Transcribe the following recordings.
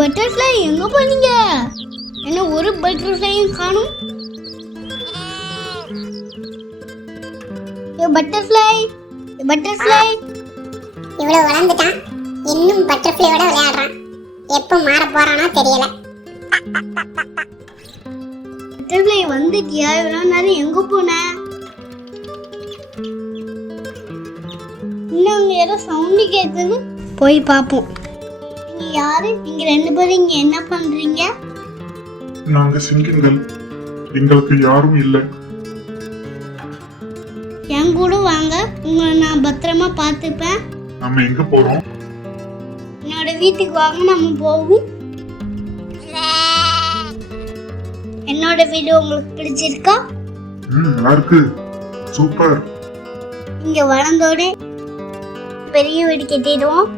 Butterfly எங்க போனீங்க? என்ன ஒரு பட்டர்ஃப்ளையும் காணும்? பட்டர்ஃப்ளை பட்டர்ஃப்ளை இவ்வளவு வளர்ந்துட்டான், இன்னும் பட்டர்ஃப்ளையோட விளையாடுறான். எப்போ மாற போறானோ தெரியல. பட்டர்ஃப்ளை வந்துட்டியா? இவ்வளவு நேரம் எங்க போன? இன்னும் ஏதோ சவுண்டு கேட்குது, போய் பார்ப்போம். நீங்க யாரு? நீங்க ரெண்டு பேரும் இங்க என்ன பண்றீங்க? நாங்க சிங்கங்கள், எங்களுக்கு யாரும் இல்லை. என் கூட வாங்க, உங்களை நான் பத்திரமா பார்த்துப்பேன். நம்ம எங்க போறோம்? என்னோட வீட்டுக்கு வாங்க, நம்ம போவோம். என்னோட வீடு உங்களுக்கு பிடிச்சிருக்கா? நல்லா இருக்கு, சூப்பர். இங்க வளர்ந்தோட பெரிய வீடு கட்டிடுவோம்.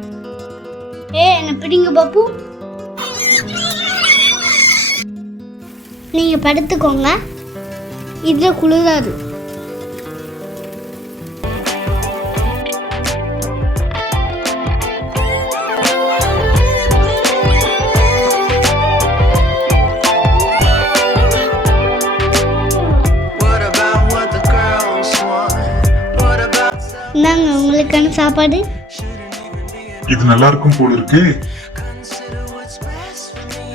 என்ன பிடிங்க பாப்பு. நீங்க படுத்துக்கோங்க, இதுல குளிராது. இந்தாங்க உங்களுக்கான சாப்பாடு. இது நல்லா இருக்கும் போல இருக்கு.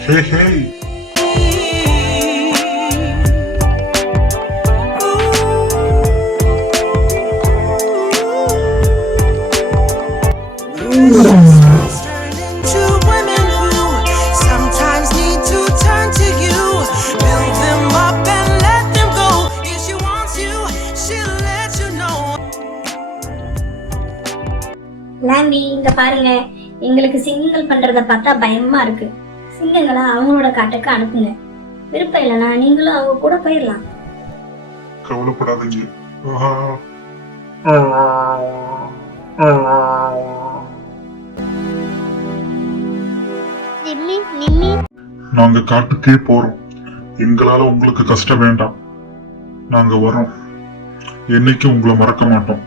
ஹே ஹே, லாம்பி இங்க பாருங்க, எங்களுக்கு சிங்கங்கள் பண்றத பார்த்தா பயமா இருக்கு. சிங்கங்களை அவங்களோட காட்டுக்கு அனுப்புங்க. விருப்பம் இல்லைன்னா நீங்களும் அவங்க கூட போயிடலாம். கவலைப்படாதீங்க. நாங்க காட்டுக்கே போறோம். எங்களால உங்களுக்கு கஷ்டம் வேண்டாம். நாங்க வரோம், என்னைக்கும் உங்களை மறக்க மாட்டோம்.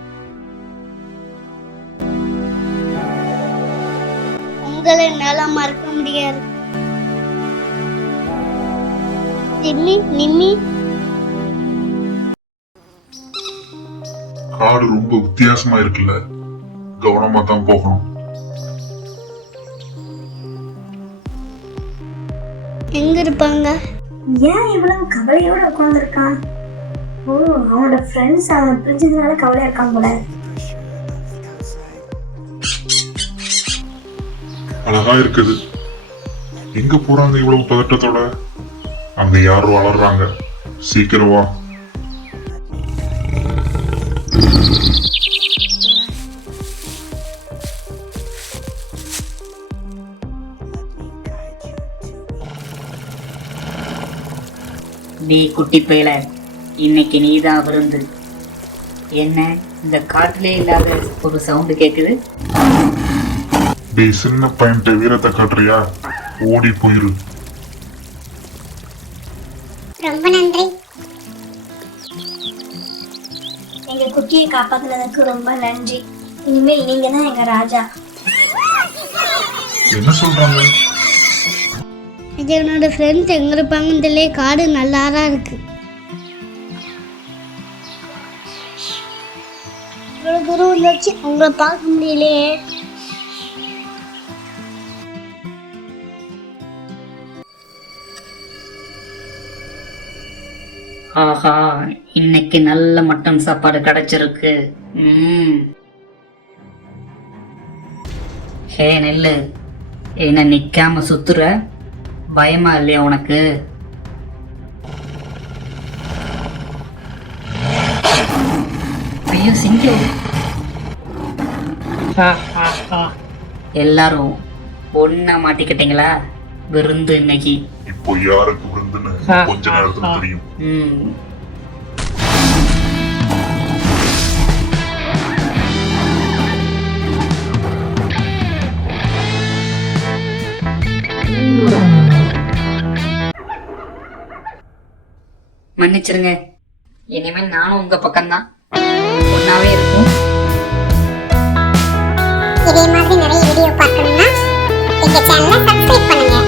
உங்களை என்னால மறக்க முடியாது. நிம்மி நிம்மி. காடு ரொம்ப வித்தியாசமா இருக்குல்ல, கவனமா தான் போகணும். எங்க இருப்பாங்க? ஏன் இவ்வளவு கவலையோட உட்கார்ந்துருக்கான்? ஓ, அவனோட ஃப்ரெண்ட்ஸ் அவன் பிரிஞ்சதுனால கவலையா இருக்கான் போல. அழகா இருக்குது. எங்க போறாங்க இவ்வளவு பதட்டத்தோட? அங்க யாரும் வளர்றாங்க, சீக்கிரம் வா. நீ குட்டி பையல, இன்னைக்கு நீதான் விருந்து. என்ன இந்த காட்டிலே இல்லாத ஒரு சவுண்டு கேக்குது? டேய் சின்ன பையன்ட்ட வீரத்தை காட்டுறியா? ஓடி போயிரு. ரொம்ப நன்றி. எங்க குட்டியை காப்பாத்துனதுக்கு ரொம்ப நன்றி. இனிமேல் நீங்க தான் எங்க ராஜா. என்ன சொல்றாங்க? இது என்னோட ஃப்ரெண்ட்ஸ் எங்க இருப்பாங்கன்னு தெரியல. காடு நல்லாதான் இருக்கு. இவ்வளவு தூரம் வந்துச்சு, உங்களை பார்க்க முடியலையே. ஆஹா, இன்னைக்கு நல்ல மட்டன் சாப்பாடு கிடைச்சிருக்கு. ஹே நெல்லு, என்ன நிக்காம சுத்துற? பயமா இல்லையா உனக்கு? ஐயோ சிங்கம்! எல்லாரும் ஒன்னா மாட்டிக்கிட்டீங்களா? விருந்து இன்னைக்கு. இப்போ யாருக்கு விருந்துன்னு கொஞ்ச நேரத்துல தெரியும். மன்னிச்சிருங்க, இனிமேல் நானும் உங்க பக்கம்தான். இதே மாதிரி நிறைய வீடியோ பார்க்கணும்னா எங்க சேனலை சப்ஸ்கிரைப் பண்ணுங்க.